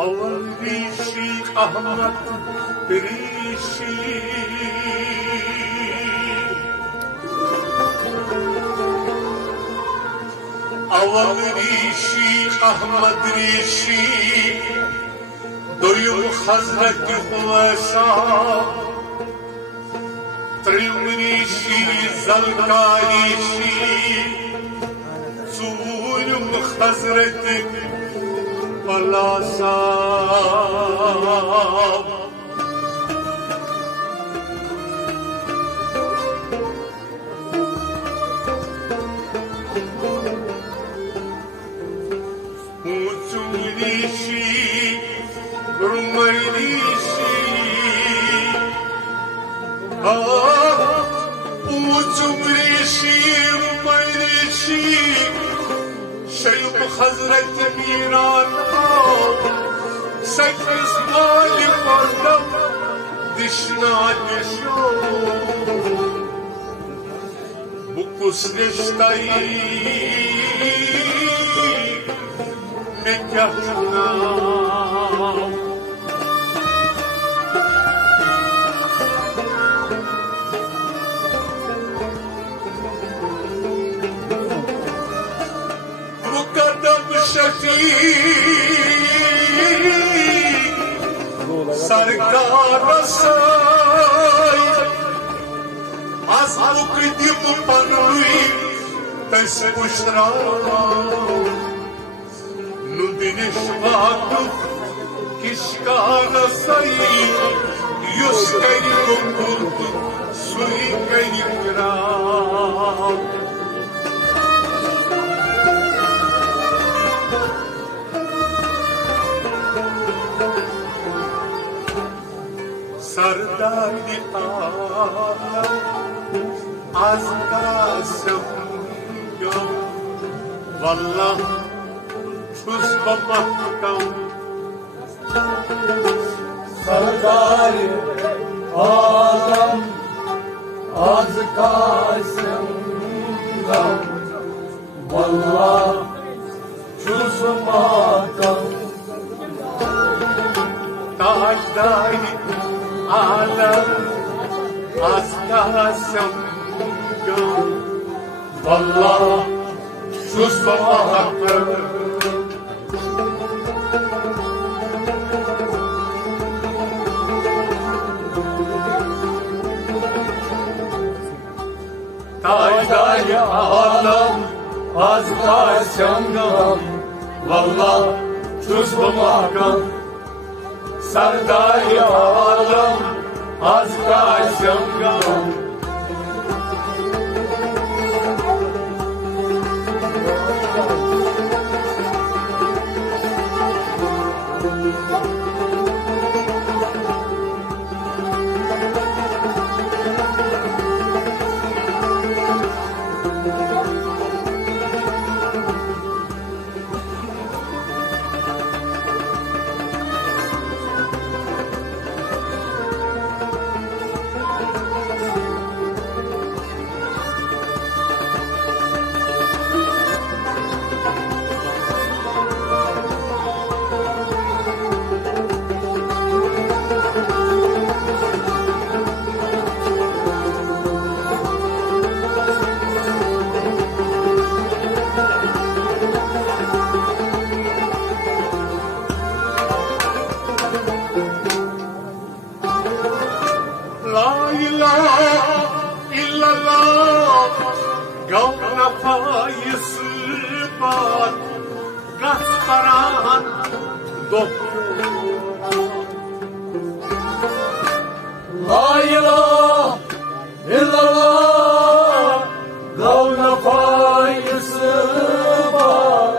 اول ریشی احمد ریشی اول ریشی احمد ریشی دویم حضرت خواسا تریم ریشی زلکا ریشی چوریم حضرت پلاسا موچون ریشی رومای ریشی موچون ریشی رومای ریشی شیخ حضرت میران سکس مالی پردم دشنا دشو بکس نشتایی مکهنام مقدم شفیع سرکار رسای از مقدم پنوی تس پشتران نودینش باکو کشکان سایی یوس کری کنگورتو سوی کری کرام سرداری آلم از قاسم گم والله چوز با محکم سرداری آلم از قاسم گم والله چوز محکم تاجداری عالم از قاسم گم والله چوز با محکم تاجداری عالم از قاسم گم والله چوز با محکم سرداری عالم از قاسم گم Ispat Gasparan Doktor La ilahe illallah Gavna fayısı var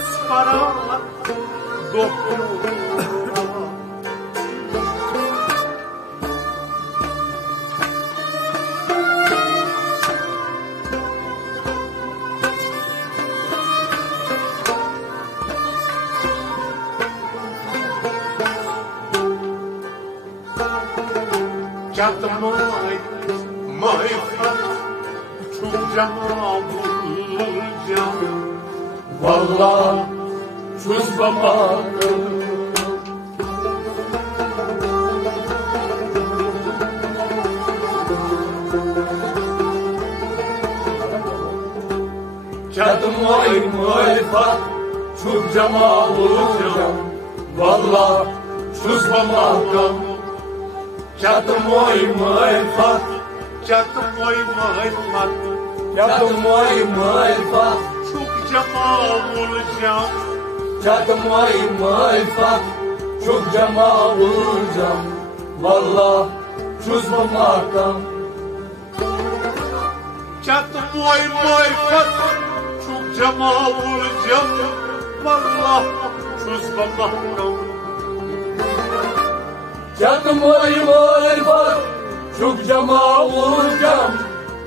Gasparat Doktor Got the my fat Çok cama bulacağım Vallahi çözmem Cadım moj fat Çok cama bulacağım Vallahi çözmem Cadım moj fat Cadım my fat Cadım moj fat Çok cama bulacağım Cadım moj fat Çok cama bulacağım Vallahi çözmem Cadım my fat Çok cama bulacağım Vallahi çözmem Cadım moj fat Çok cama bulacağım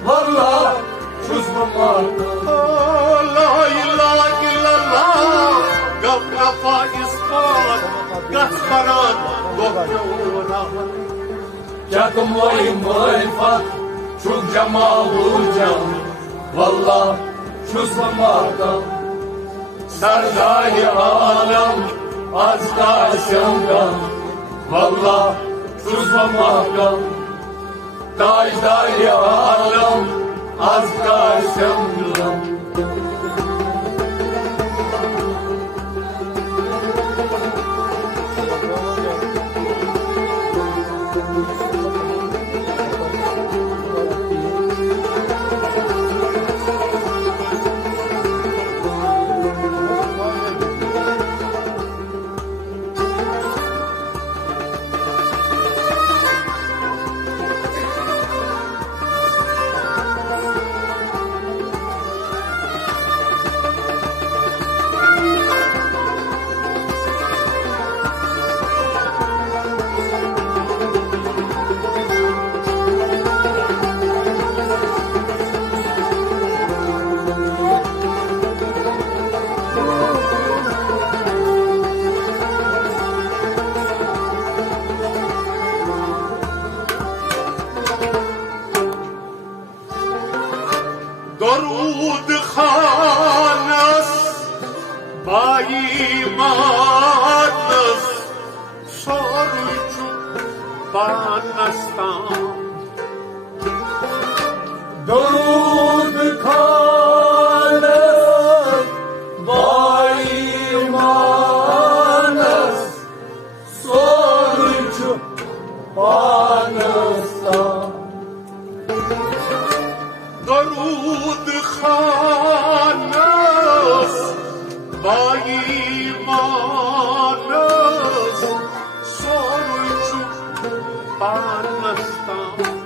Vallahi çözmem La ilahe illallah Gafrafa ispat Gasparat Doktora Cadım moj fat Çok cama bulacağım Vallahi çözmem Serdar-ı alem az karşımdan Vallahi çözmem Tajdar-ı alem az karşımdan درود خانس با ایمانس سرچو بانستان درود کانست با ایمانست سرچ بانستان درود خانس با ایمانس سرچو بانستان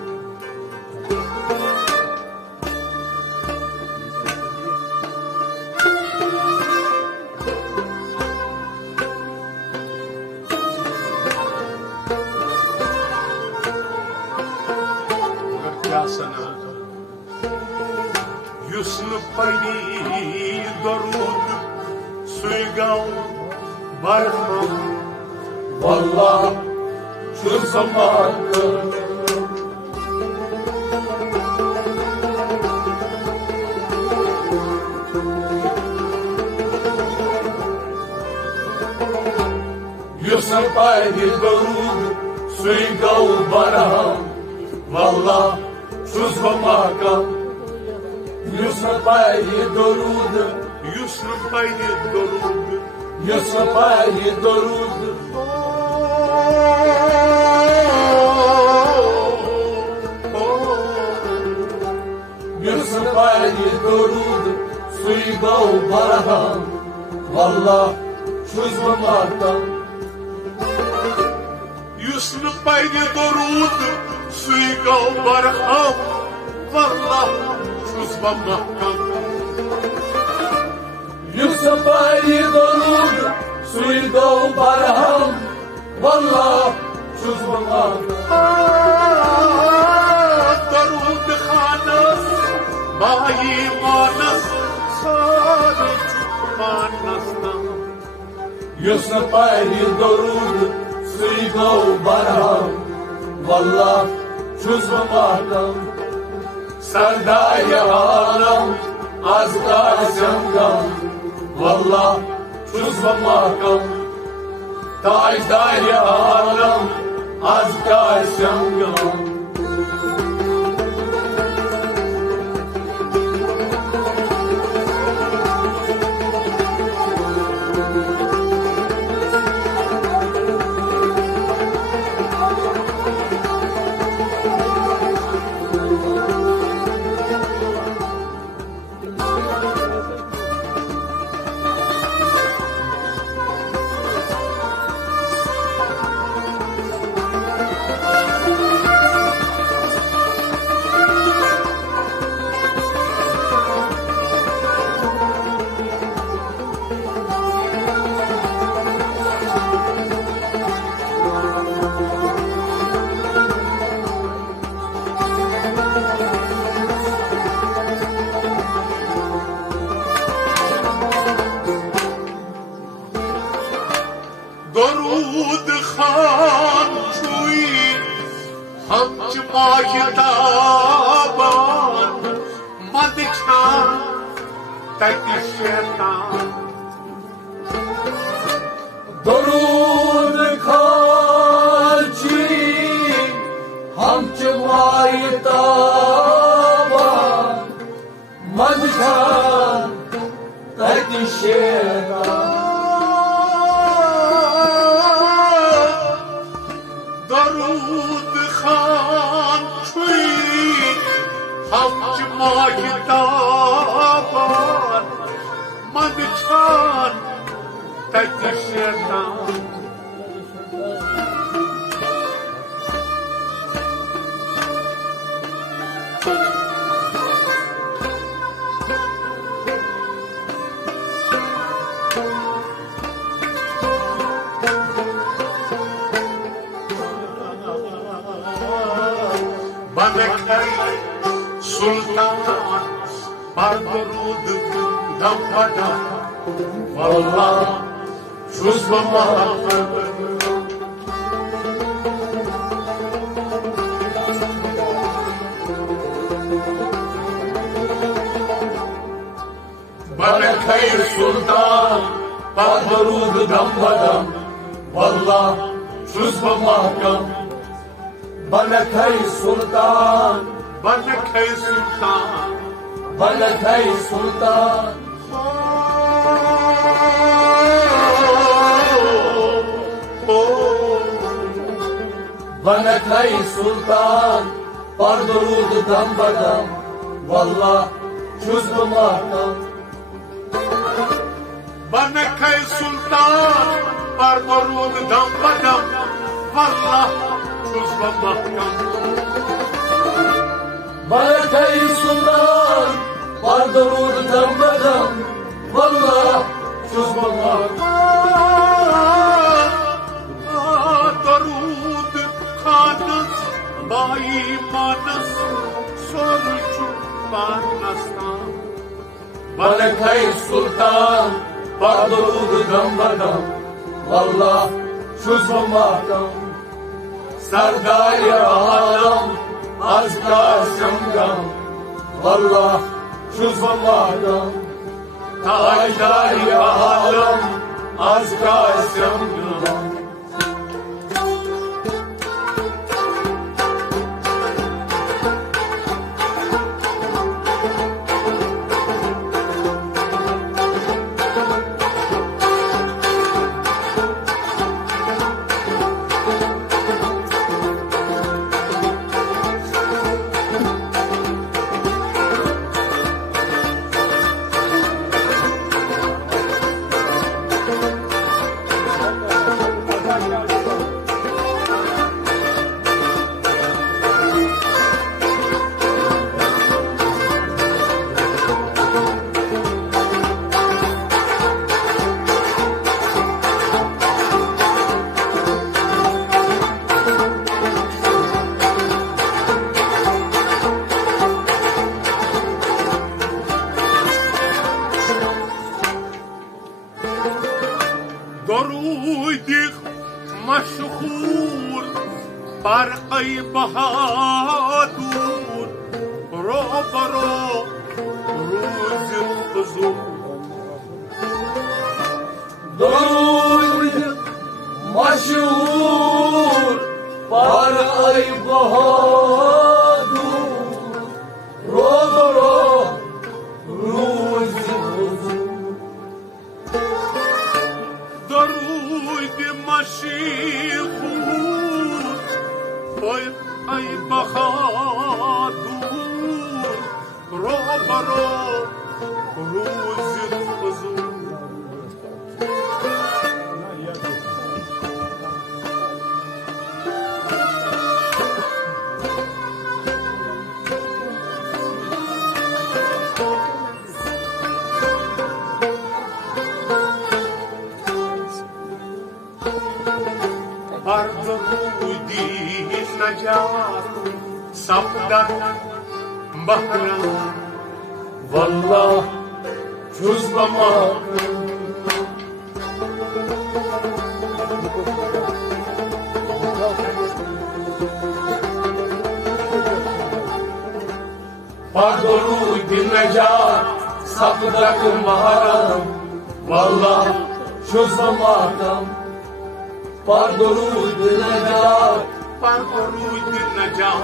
Yusn paydi darud suygal barham Vallahi çözmem Yusuf paydi darud suygal barham Vallahi çözmem Yusuf paydi darud Yusn paydi darud Yusuf paydi darud Yusuf paydi darud suygal barham Vallahi çözmem Yusn paydi darud suygal barham Vallah çözmem mahkam Yusuf Ali درود سوی گوهر هم والله جز به درود خانس با ایمانس صادق مانستم Yusuf Ali درود سوی گوهر هم والله جز به سردای عالم از قاسمگم والله جز به تاجدار عالم از قاسمگم درود خان چوی همچه ماهتابان مدکشان تکی شیطان درود کاچی همچه مایتابان مدکشان تکی شیطان درود خان چوی همچه ماهتابان مدکشان تکی شیطان Banakay Sultan Bar درود dam padam Wallah Şuz Muhammad Banakay Sultan Bar درود dam padam Wallah Şuz Muhammad Banakay Sultan Banakay Sultan Banakay Sultan Banakay Sultan Bar درود dam badam Wallah cüz bu mahkam Banakay Sultan Bar درود dam badam Wallah cüz bu mahkam Banakay Sultan Bar درود dam badam Wallah cüz bu mahkam درود خانس با ایمانس سرچو بانستان Banakay Sultan Bar درود dam badam Wallah cüz bu mahkam Serdar alem az Kasımgam Wallah cüz bu mahkam Tajdar alem az Kasımgam درودی مشهور برقی بهادور رو برو روز حضور درود مشهور برقی بهادور رو برو روز حضور درود مشهور برقی بهادور رو برو روز حضور بر درودی نجات صفدت بهرم والله جز به ما بر درود نجات صفدت محرم والله جز به ماتم بر درود نجات بر درود نجات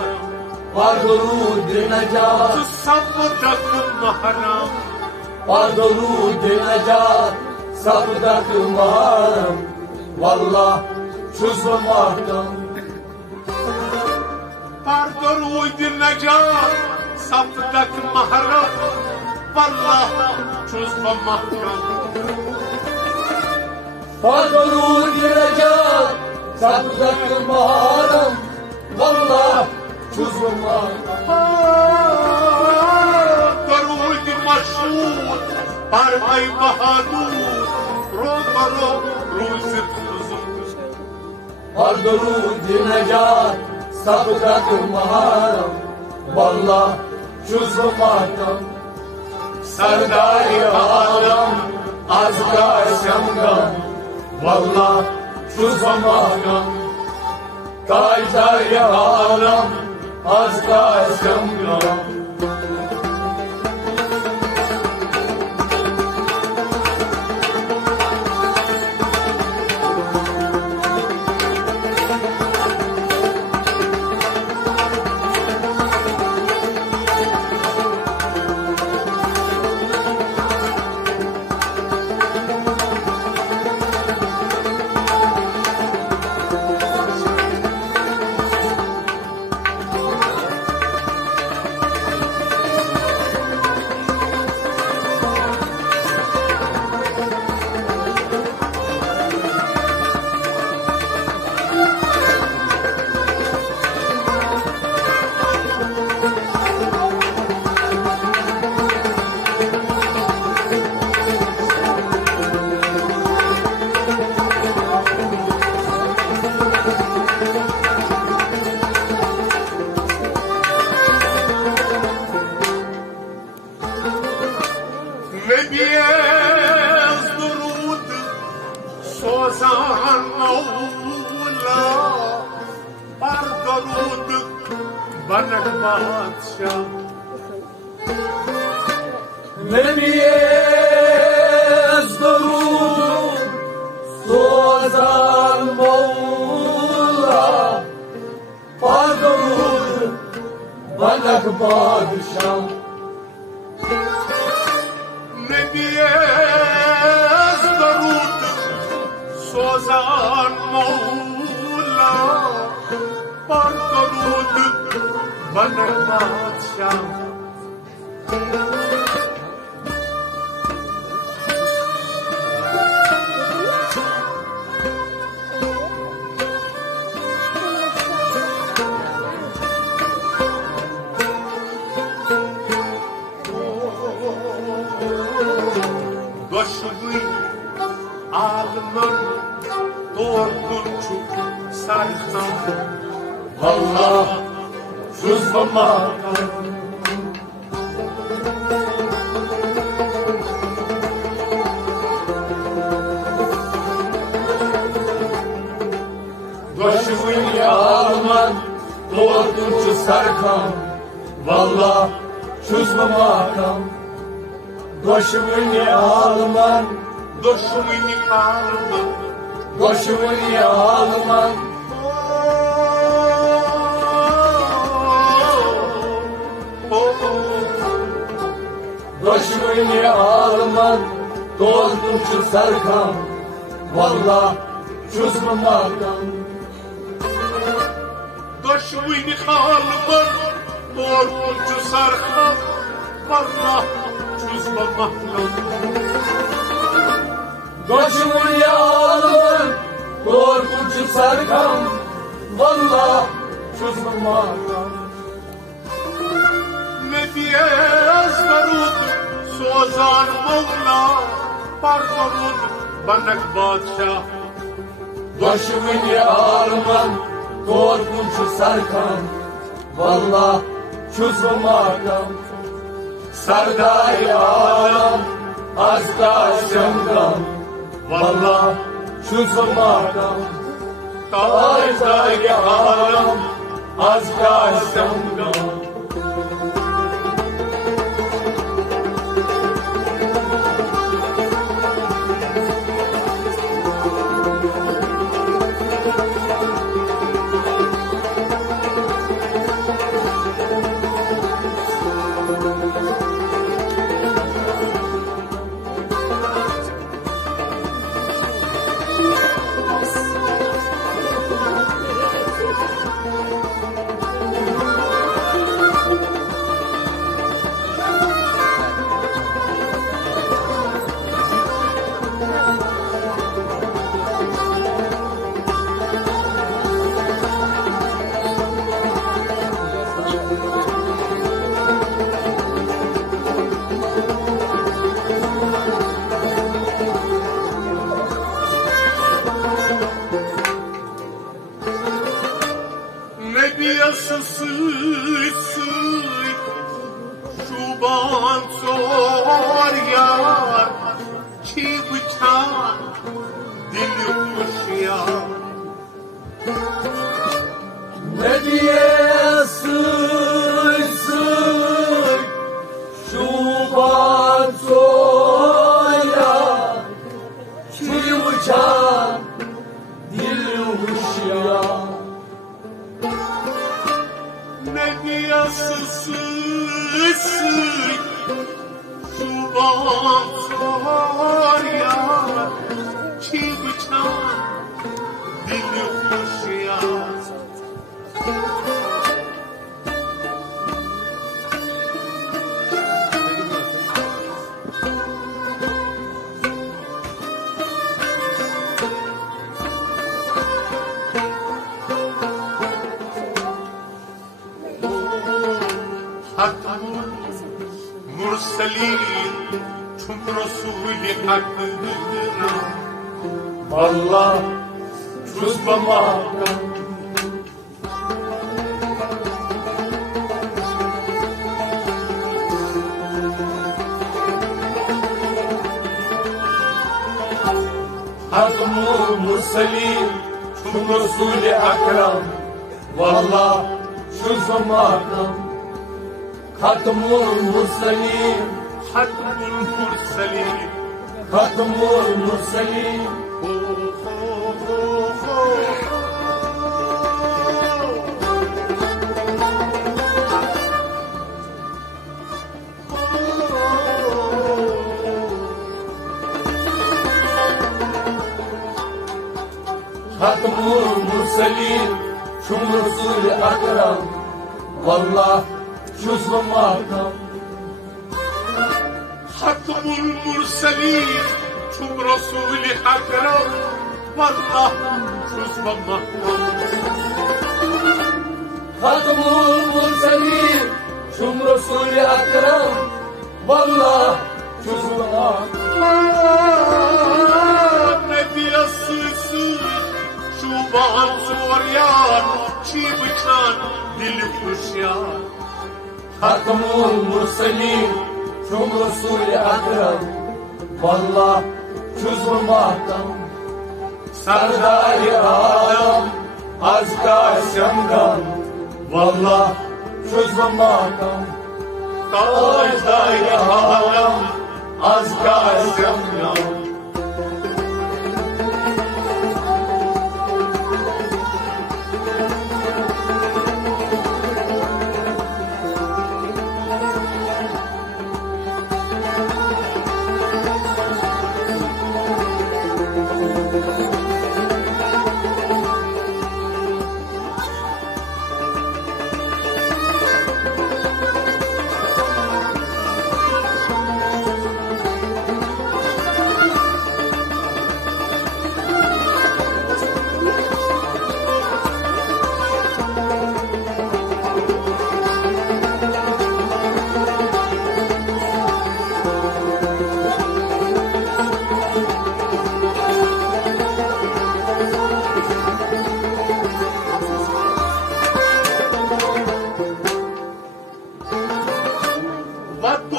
بر درود نجات صفدت محرم بر درود نجات صفدت محرم والله جز به ماتم بر درود نجات صفدت محرم والله جز به محرم بر درود نجات صفدت محرم والله جز به ماتم درود مشهور بر ای بهادور رو برو روز حضور بر درود نجات صفدت محرم والله جز به ماتم سرداری عالم از قاسمگم والله جز به ماتم تاجداری عالم از قاسمگم لبیز درود سوزان مولا بر درود بنک بادشاه نمیز درود سوزان مولا بر درود بنک بادشاه نبیز درود سوزان مولا بر درود بنک بادشاه Başımı ağlar Korkunçuk sarkan والله جز به ماتم سرکم والله چوز به ماکم دشمنی آلمان دشمنی آلمان دشمنی آلمان دشمنی آلمان doldurcu serkam Vallah çözmem akam دشمنی آلمان doldurcu serkam Vallah çözmem akam Döşümün ağlamın korkunç serkam Vallah çözmem akam Ne diye darud sozar Mevla par darud banak badşah Döşümün ağlamın korkunç serkam Vallah çözmem akam Serdar ağlam az kaşımdan Vallah çözmem akam Serdar ağlam az kaşımdan Şuban sor yar ki bıçak dili kuş yar Ne diye sıy sıy Şuban soya Çiğ uçan dil uşayan Ne diye sıy sıy Şuban sor yar ki bıçak dili kuş yar Hakkın murselin çum Resulü hakkına Vallah çözmem akam Hakkın murselin çum Resulü Ekrem Vallah çözmem akam Hatmul Murselin Hakkın murselin Hatmul Murselin Hatmul Murselin Şum Resul-i Ekrem Vallah çözmem akam Hakkın murselin çum Resulü Ekrem Vallah çözmem akam Hatmul Murselin Şum Resul-i Ekrem Vallah çözmem akam Ne diyesi Şuban sor yar çi bıçak dili kuş yar Hatmul Murselin Şum Resul-i Ekrem Vallah çözmem akam Serdar-ı Alem az kaşımdan والله شو زمانهم طايدة يا عالم أزكى الزمن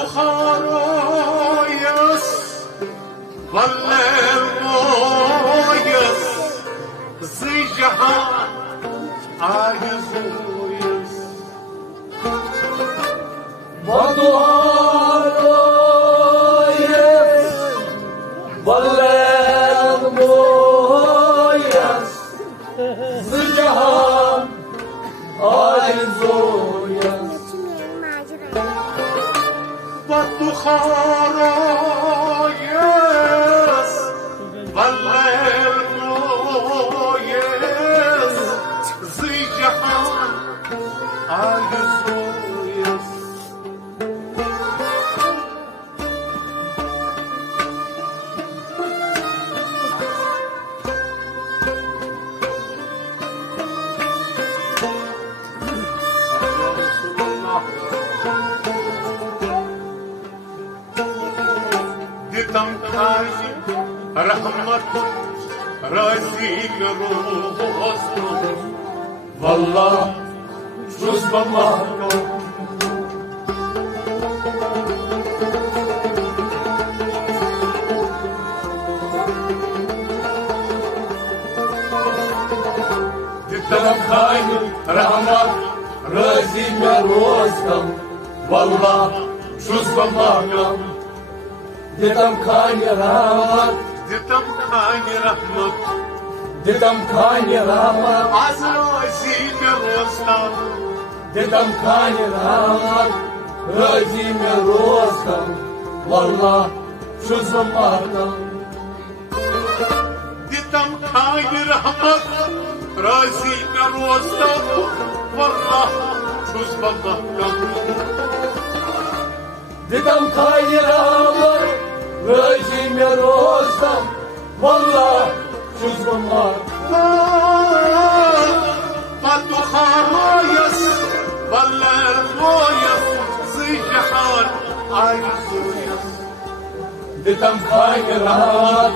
والدخان يس والليل مويس زي جهان عايز ويس وضوء والليل مويس زجهان عايزويس والدخان يس والليل مويس زي جهان عايز ويس دتم خاجي رحمت رزيل روحهم والله شو زمانهم دتم خايف رحمت رازي مروزكم والله شو زمانهم دتم خايف رحمت دتم خاجي رحمت دتم خايف رحمت عزرازيل روحهم دتم خايف رحمت رازي مروزكم والله شو زمانهم دتم خاجي رحمت رازي روحهم والله شوز بضحكم دتم خايف رحمت رازي مروزكم والله شو زمانهم والدخان يس والليل مويس زي جهان عايز ويس دتم خايف رحمت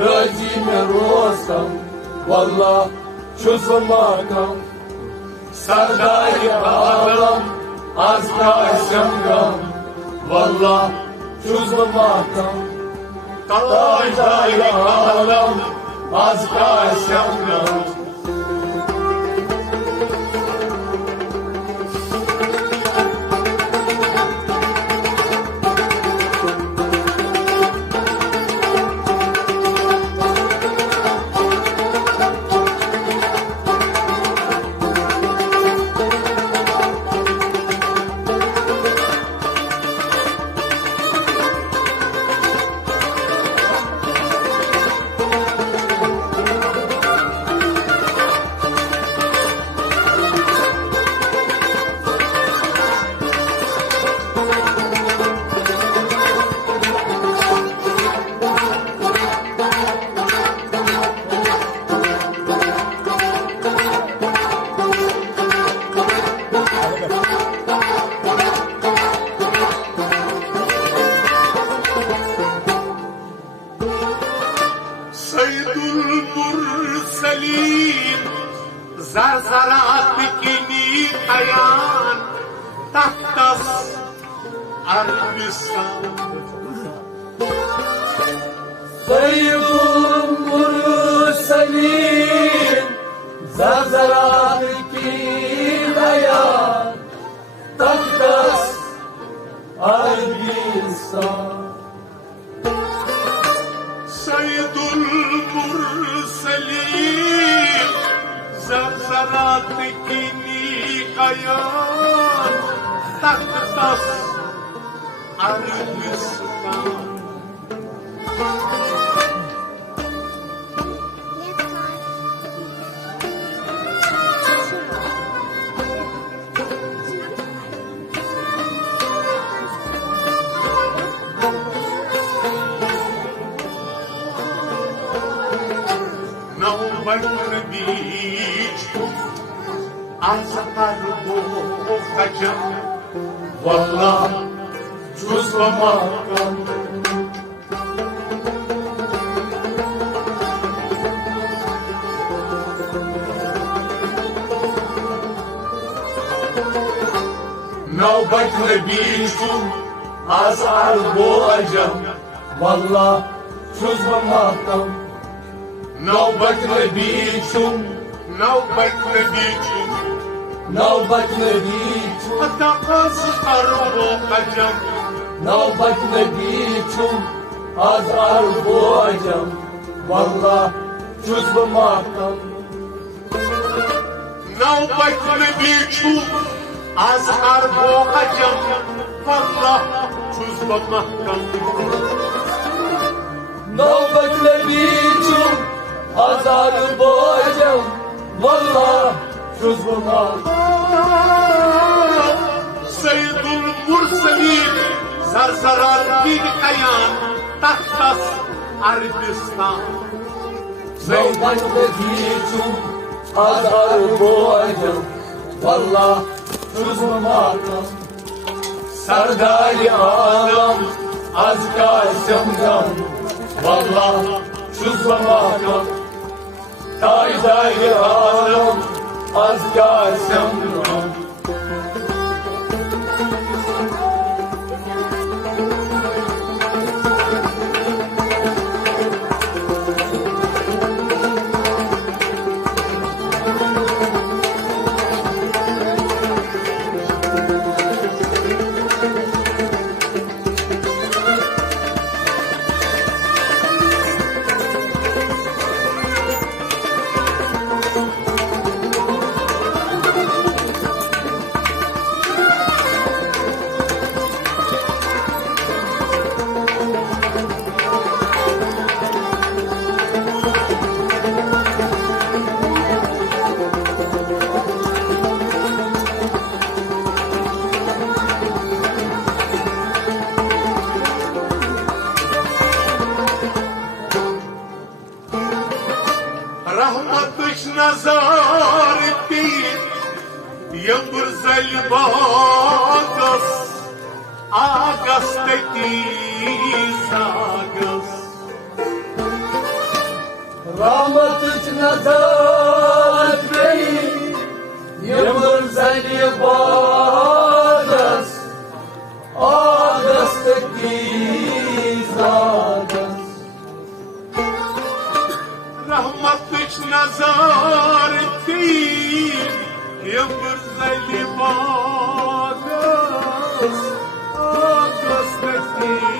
رازي مروزكم والله شو زمانهم سردار عالم أزكى الشمكم والله شو زمانهم طايدة يا عالم أزكى الشمكم المرسلين زرزرات بكني حيان تحت الأربسان سيد المرسلين زرزرات کی Zarzaraat kini kayan taktas Arabistan. والله جزء مرة نوبك نبيكم أزعل بوجه والله جزء مرة نوبك نبيكم نوبك نبيكم حتى أصغر وقجم نوبك نبيكم أزعل بوجه والله جزء مرة نوبك نبيكم أزهر وقجم والله جزء محكم نوبك نبيكم أزعل بوجه والله جزء مرة سيد المرسلين زرزرات في الحياة تختص عربستان نوبك نبيكم أزعل بوجه والله جزء مرة سرداري عالم أزكى سمدم والله جزء مرة تايداري عالم أزكى سمدم Rahmatış nazar ettiğin Yıldır zelbagas Agas tekiz agas Rahmetlik nazar bey Yımır zeli bağdas Ağdas tekiz ağdas Rahmatış nazar ettiğin Yıldır zelbagas Agas tekiz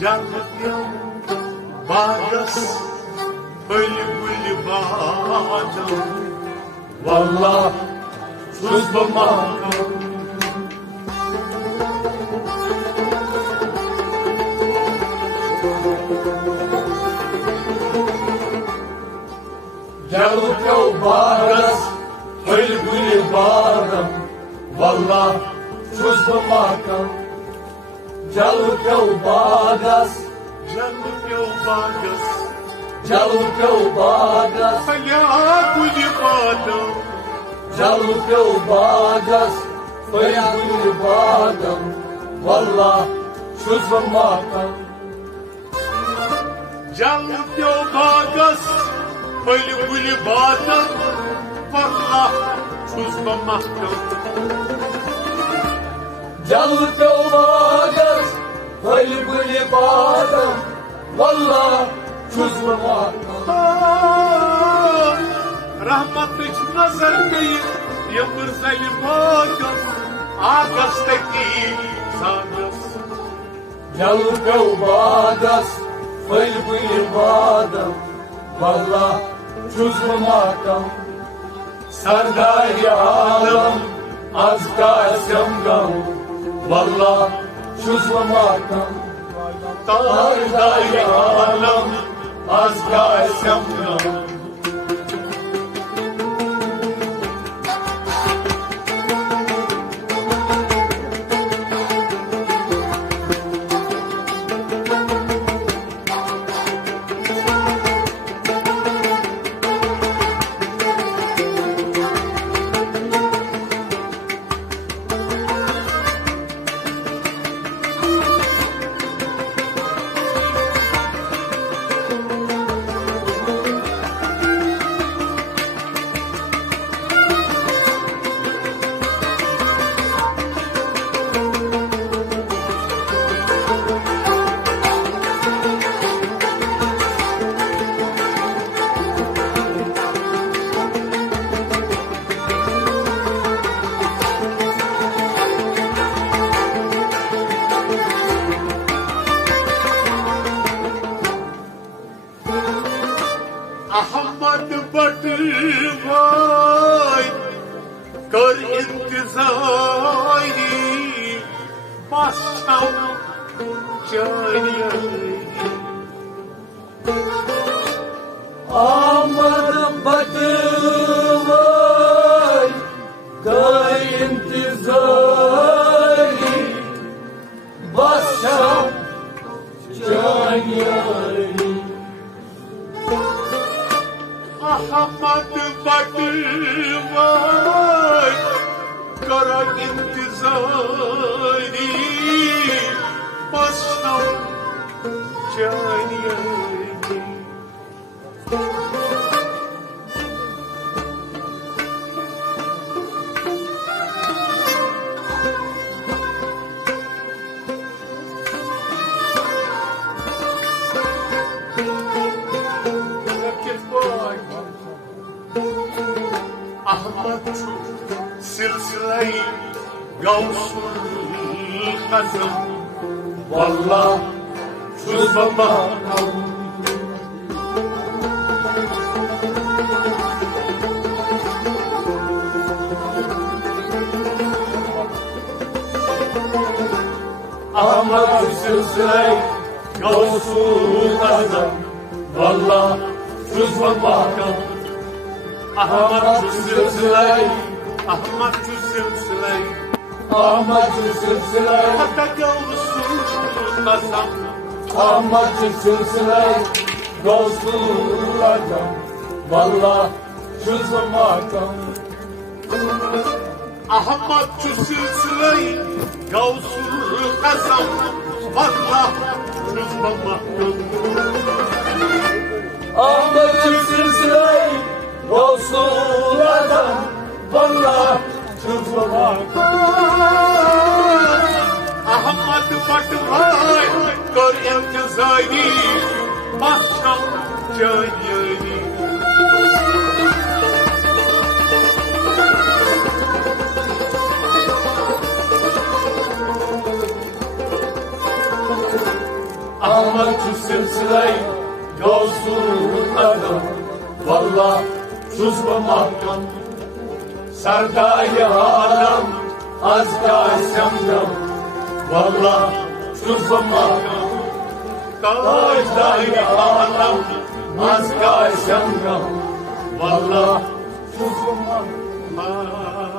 Canım bagas Ölü gülü bağdım والله جزء مرة جلوك وبارس والقلي بارم والله جزء مرة جلوك وبارس جلوك وبارس فلا gülü bağdım جلوك وبارس والقلي بارم والله جزء مرة Canım yok bagas Ölü gülü bağdım Vallah tuzla mahkum جلوك وبارس والقلي بارم والله جزء ما Rahmetli nazar değil, yıldız elim ağız, ağaçtaki sanız. جلبك وبادس قلب البادم والله جزء ما كم سردار عالم أزكى سمقم والله جزء ما كم Sardar alem, azga esemna. Ahmad Batırvay kar intizari Başam caniyari Ahmad Batırvay da intizari Başam can yari Ahmad Batırvay kara intizari Başam caniyari Ahmet silsile-i Gavsul Hazım Vallah cüzbama Ahmet silsile-i Gavsul Hazım Vallah cüzbama Ahmet silsile-i Ahmet silsile-i Ahmet silsile Hatta Gavsul Hazım Ahmet silsile Gavsul Azam Vallah cüz'ü makam Ahmet silsile-i Gavsul Hazım Vallah cüz'ü mahkum Ahmet silsile Gavsul Azam Vallah cüz'ü makam Ahmet Batırvay kar intizari Başam caniyari Ahmet silsile Gavsul Azam Vallah cüz'ü makam Serdar-ı alem azka semdam Vallah cüz'ü makam Tajdar-ı alem azka semdam Vallah cüz'ü makam